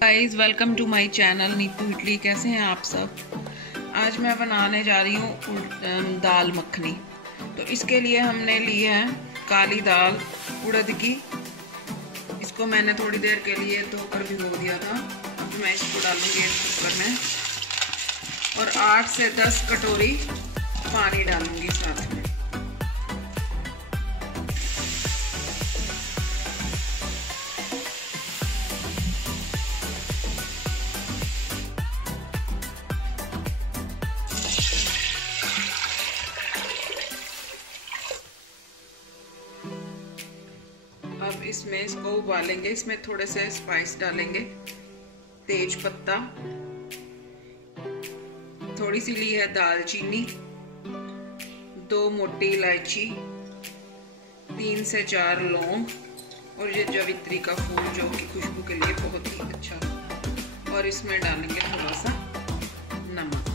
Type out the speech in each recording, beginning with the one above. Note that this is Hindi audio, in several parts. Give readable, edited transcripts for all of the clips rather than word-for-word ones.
Guys, welcome to my channel Neetu Idli. कैसे हैं आप सब? आज मैं बनाने जा रही हूँ दाल मखनी। तो इसके लिए हमने ली है काली दाल उड़द की। इसको मैंने थोड़ी देर के लिए धोकर भिगो दिया था। अब मैं इसको डालूंगी एक कुकर में और 8 से 10 कटोरी पानी डालूंगी साथ में। अब इसमें इसको उबालेंगे। इसमें थोड़े से स्पाइस डालेंगे। तेज पत्ता, थोड़ी सी ली है दालचीनी, 2 मोटी इलायची, 3 से 4 लौंग और ये जवित्री का फूल जो कि खुशबू के लिए बहुत ही अच्छा। और इसमें डालेंगे थोड़ा सा नमक।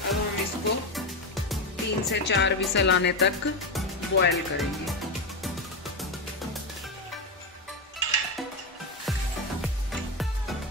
अब हम इसको 3 से 4 विसल आने तक बॉयल करेंगे।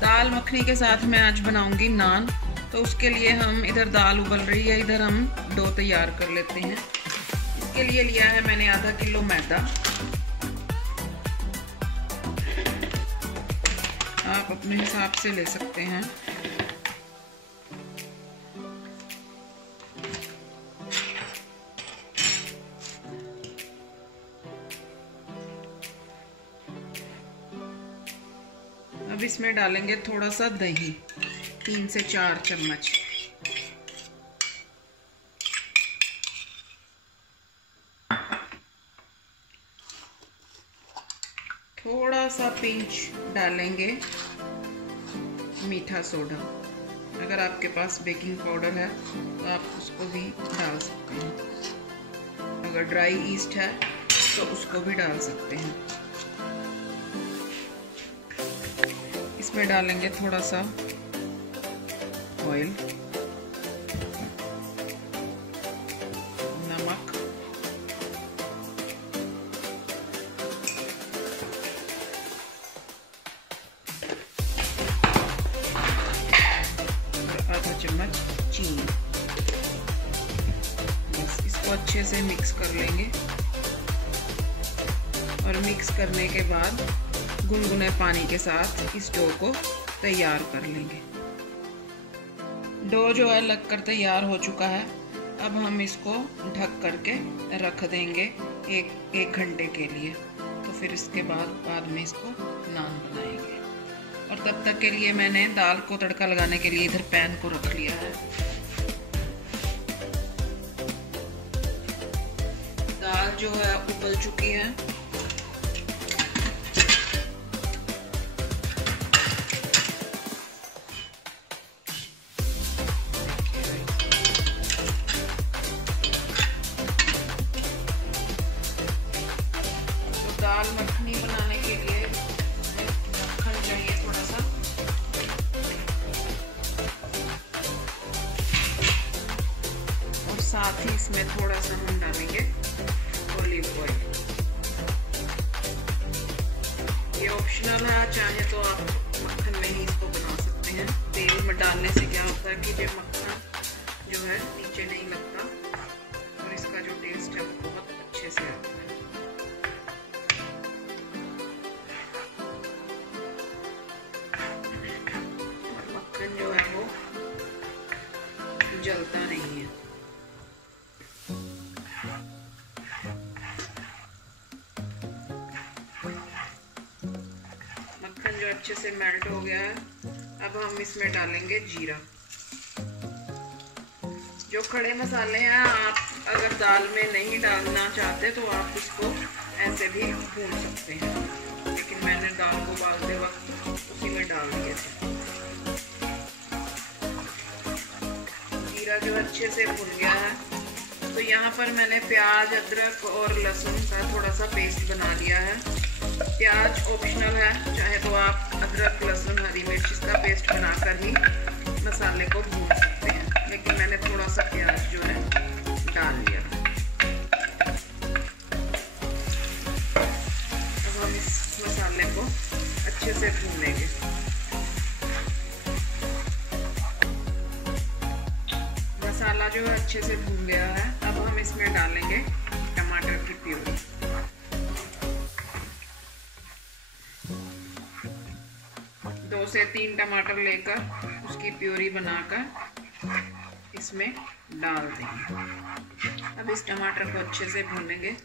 दाल मखनी के साथ मैं आज बनाऊंगी नान। तो उसके लिए हम इधर दाल उबल रही है, इधर हम डो तैयार कर लेते हैं। इसके लिए लिया है मैंने आधा किलो मैदा। आप अपने हिसाब से ले सकते हैं। अब इसमें डालेंगे थोड़ा सा दही, 3 से 4 चम्मच। थोड़ा सा पिंच डालेंगे मीठा सोडा। अगर आपके पास बेकिंग पाउडर है तो आप उसको भी डाल सकते हैं। अगर ड्राई ईस्ट है तो उसको भी डाल सकते हैं। इसमें डालेंगे थोड़ा सा ऑयल, नमक, और आधा चम्मच चीनी। बस इसको अच्छे से मिक्स कर लेंगे और मिक्स करने के बाद गुनगुने पानी के साथ इस डो को तैयार कर लेंगे। डो जो है लगकर तैयार हो चुका है। अब हम इसको ढक करके रख देंगे एक घंटे के लिए। तो फिर इसके बाद में इसको नान बनाएंगे। और तब तक के लिए मैंने दाल को तड़का लगाने के लिए इधर पैन को रख लिया है। दाल जो है उबल चुकी है। दाल मखनी बनाने के लिए मक्खन चाहिए थोड़ा सा। और साथ ही इसमें थोड़ा सा हम डालेंगे ऑलिव ऑयल। ये ऑप्शनल है, चाहे तो आप मक्खन में ही इसको बना सकते हैं। तेल में डालने से क्या होता है कि ये मक्खन जो है नीचे नहीं लगता और इसका जो टेस्ट है वो बहुत अच्छे से आता है। जो है वो जलता नहीं है। मक्खन जो अच्छे से मेल्ट हो गया है। अब हम इसमें डालेंगे जीरा। जो खड़े मसाले हैं आप अगर दाल में नहीं डालना चाहते तो आप इसको ऐसे भी भून सकते हैं, लेकिन मैंने दाल को उबालते वक्त उसी में डाल दिया था। जीरा जो अच्छे से भुन गया है तो यहाँ पर मैंने प्याज, अदरक और लहसुन का थोड़ा सा पेस्ट बना लिया है। प्याज ऑप्शनल है, चाहे तो आप अदरक, लहसुन, हरी मिर्च इसका पेस्ट बनाकर ही मसाले को भून सकते हैं, लेकिन मैंने थोड़ा सा प्याज जो है डाल लिया। अब हम इस मसाले को मसाला जो है अच्छे से भून गया है। अब हम इसमें डालेंगे टमाटर की प्यूरी। दो से 3 टमाटर लेकर उसकी प्यूरी बनाकर इसमें डाल देंगे। अब इस टमाटर को अच्छे से भूनेंगे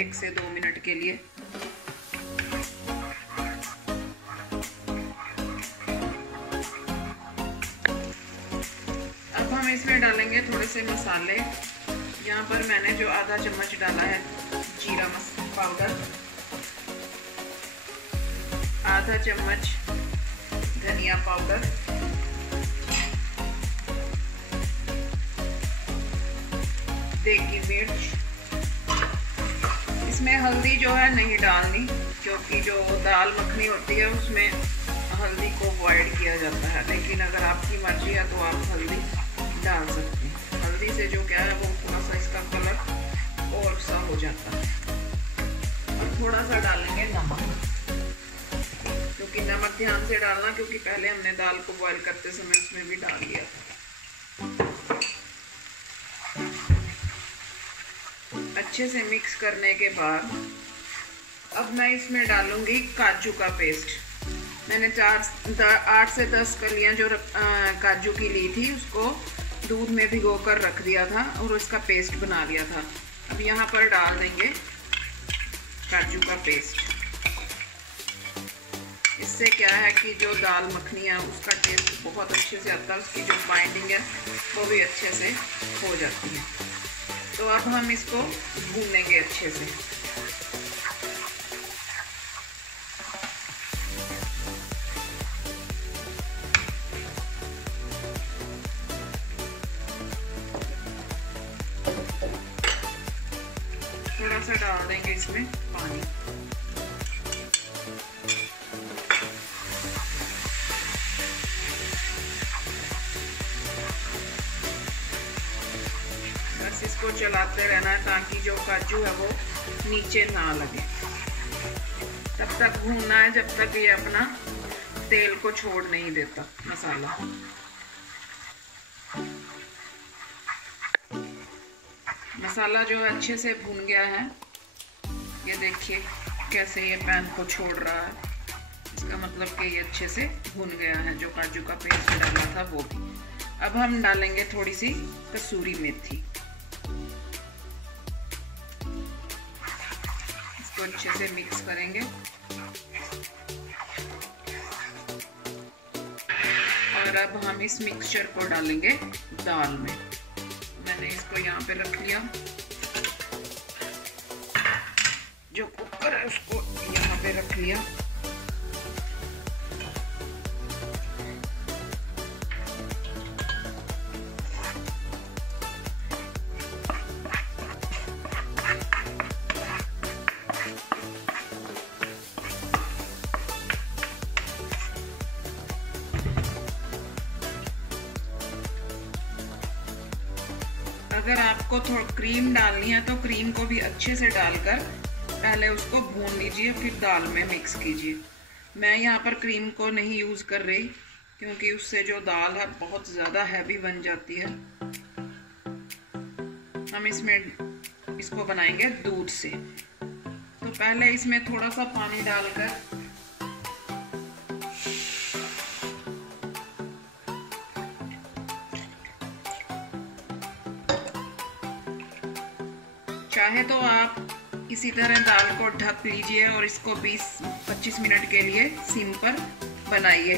1 से 2 मिनट के लिए। अब हम इसमें डालेंगे थोड़े से मसाले। यहाँ पर मैंने जो आधा चम्मच डाला है जीरा पाउडर, आधा चम्मच धनिया पाउडर, देगी मिर्च। इसमें हल्दी जो है नहीं डालनी, क्योंकि जो दाल मखनी होती है उसमें हल्दी को अवॉइड किया जाता है, लेकिन अगर आपकी मर्जी है तो आप हल्दी डाल सकते हैं। हल्दी से जो क्या है वो थोड़ा सा इसका कलर और सा हो जाता है। और थोड़ा सा डालेंगे नमक, क्योंकि नमक ध्यान से डालना, क्योंकि पहले हमने दाल को बॉईल करते समय उसमें भी डाल दिया था। अच्छे से मिक्स करने के बाद अब मैं इसमें डालूंगी काजू का पेस्ट। मैंने 8 से 10 कलियां जो काजू की ली थी उसको दूध में भिगोकर रख दिया था और उसका पेस्ट बना लिया था। अब यहाँ पर डाल देंगे काजू का पेस्ट। इससे क्या है कि जो दाल मखनी है उसका टेस्ट बहुत अच्छे से आता है, उसकी जो बाइंडिंग है वो भी अच्छे से हो जाती है। तो अब हम इसको भूनेंगे अच्छे से। थोड़ा सा डाल देंगे इसमें पानी। बस इसको चलाते रहना है ताकि जो काजू है वो नीचे ना लगे। तब तक भूनना है जब तक ये अपना तेल को छोड़ नहीं देता मसाला। मसाला जो है अच्छे से भून गया है। ये देखिए कैसे ये पैन को छोड़ रहा है, इसका मतलब कि ये अच्छे से भून गया है। जो काजू का पेस्ट डाला था वो भी। अब हम डालेंगे थोड़ी सी कसूरी मेथी। इसको अच्छे से मिक्स करेंगे और अब हम इस मिक्सचर को डालेंगे दाल में। मैंने इसको यहाँ पे रख लिया, जो कुकर है उसको यहाँ पे रख लिया। अगर आपको थोड़ा क्रीम डालनी है तो क्रीम को भी अच्छे से डालकर पहले उसको भून लीजिए, फिर दाल में मिक्स कीजिए। मैं यहाँ पर क्रीम को नहीं यूज़ कर रही, क्योंकि उससे जो दाल है बहुत ज़्यादा हैवी बन जाती है। हम इसको बनाएंगे दूध से। तो पहले इसमें थोड़ा सा पानी डालकर चाहे तो आप इसी तरह दाल को ढक लीजिए और इसको 20-25 मिनट के लिए सिम पर बनाइए।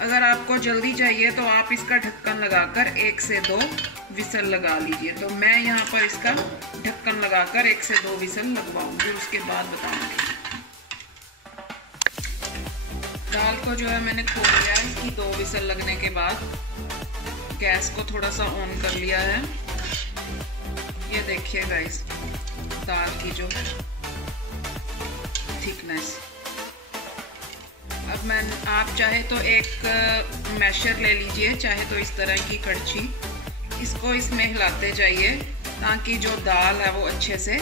अगर आपको जल्दी चाहिए तो आप इसका ढक्कन लगाकर 1 से 2 विसल लगा लीजिए। तो मैं यहाँ पर इसका ढक्कन लगाकर 1 से 2 विसल लगवाऊंगी, उसके बाद बताऊंगी। दाल को जो है मैंने खोल लिया है। इसकी 2 विसल लगने के बाद गैस को थोड़ा सा ऑन कर लिया है। ये देखिए गाइस दाल की जो थिकनेस। अब आप चाहे तो एक मैशर ले लीजिए, चाहे तो इस तरह की कड़छी। इसको इसमें हिलाते जाइए ताकि जो दाल है वो अच्छे से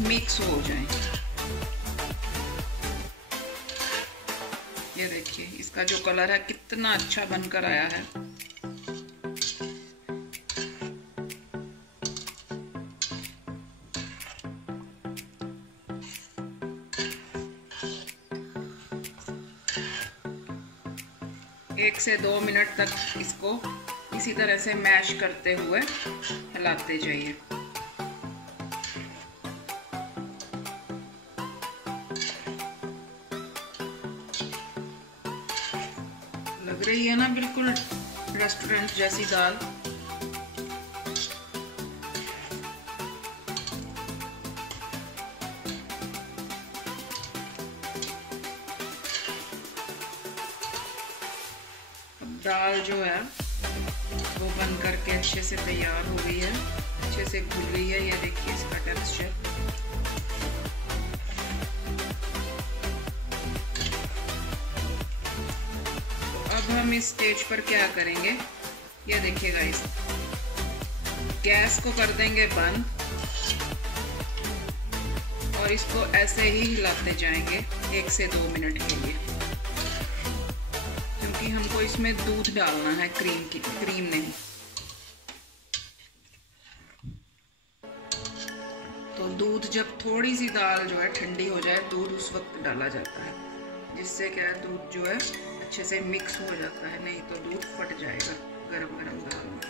मिक्स हो जाए। ये देखिए इसका जो कलर है कितना अच्छा बनकर आया है। 1 से 2 मिनट तक इसको इसी तरह से मैश करते हुए हिलाते जाइए। लग रही है ना बिल्कुल रेस्टोरेंट जैसी दाल। दाल जो है वो बन करके अच्छे से तैयार हो गई है, अच्छे से घुल गई है। ये देखिए इसका टेक्सचर। तो अब हम इस स्टेज पर क्या करेंगे, ये देखिएगा, इस गैस को कर देंगे बंद और इसको ऐसे ही हिलाते जाएंगे 1 से 2 मिनट के लिए, क्योंकि हमको इसमें दूध डालना है, क्रीम नहीं। तो दूध जब थोड़ी सी दाल जो है ठंडी हो जाए, दूध उस वक्त डाला जाता है, जिससे क्या है दूध जो है अच्छे से मिक्स हो जाता है, नहीं तो दूध फट जाएगा गरम गरम दाल में।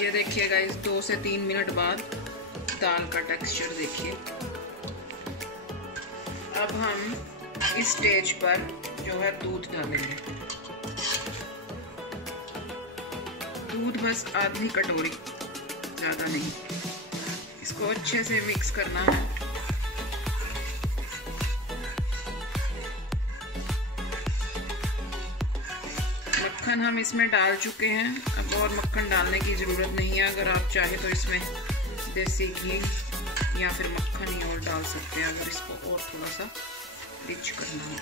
ये देखिएगा इस 2 से 3 मिनट बाद दाल का टेक्सचर देखिए। अब हम इस स्टेज पर जो है दूध डालेंगे। दूध बस आधी कटोरी, ज़्यादा नहीं। इसको अच्छे से मिक्स करना है। मक्खन हम इसमें डाल चुके हैं, अब और मक्खन डालने की ज़रूरत नहीं है। अगर आप चाहे तो इसमें देसी घी या फिर मक्खन ही और डाल सकते हैं, अगर इसको और थोड़ा सा रिच करना है।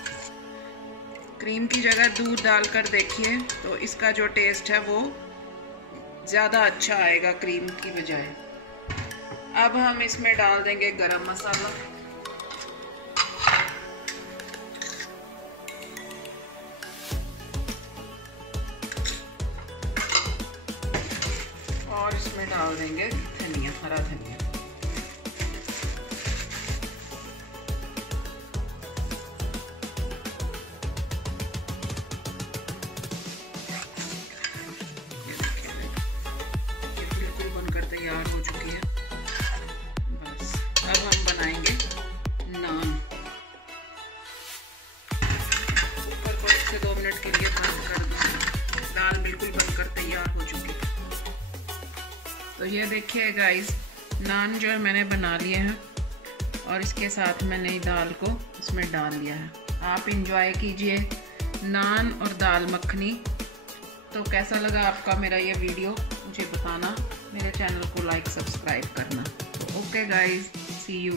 क्रीम की जगह दूध डालकर देखिए तो इसका जो टेस्ट है वो ज़्यादा अच्छा आएगा क्रीम की बजाय। अब हम इसमें डाल देंगे गरम मसाला। और इसमें डाल देंगे धनिया, हरा धनिया। तैयार हो चुकी है। बस अब हम बनाएंगे नान। कुकर को 1 से 2 मिनट के लिए बंद कर दूँ। दाल बिल्कुल बनकर तैयार हो चुकी है। तो ये देखिए गाइस, नान जो है मैंने बना लिए हैं और इसके साथ मैंने दाल को इसमें डाल लिया है। आप इंजॉय कीजिए नान और दाल मखनी। तो कैसा लगा आपका मेरा ये वीडियो मुझे बताना, मेरे चैनल को लाइक सब्सक्राइब करना। Okay guys, see you.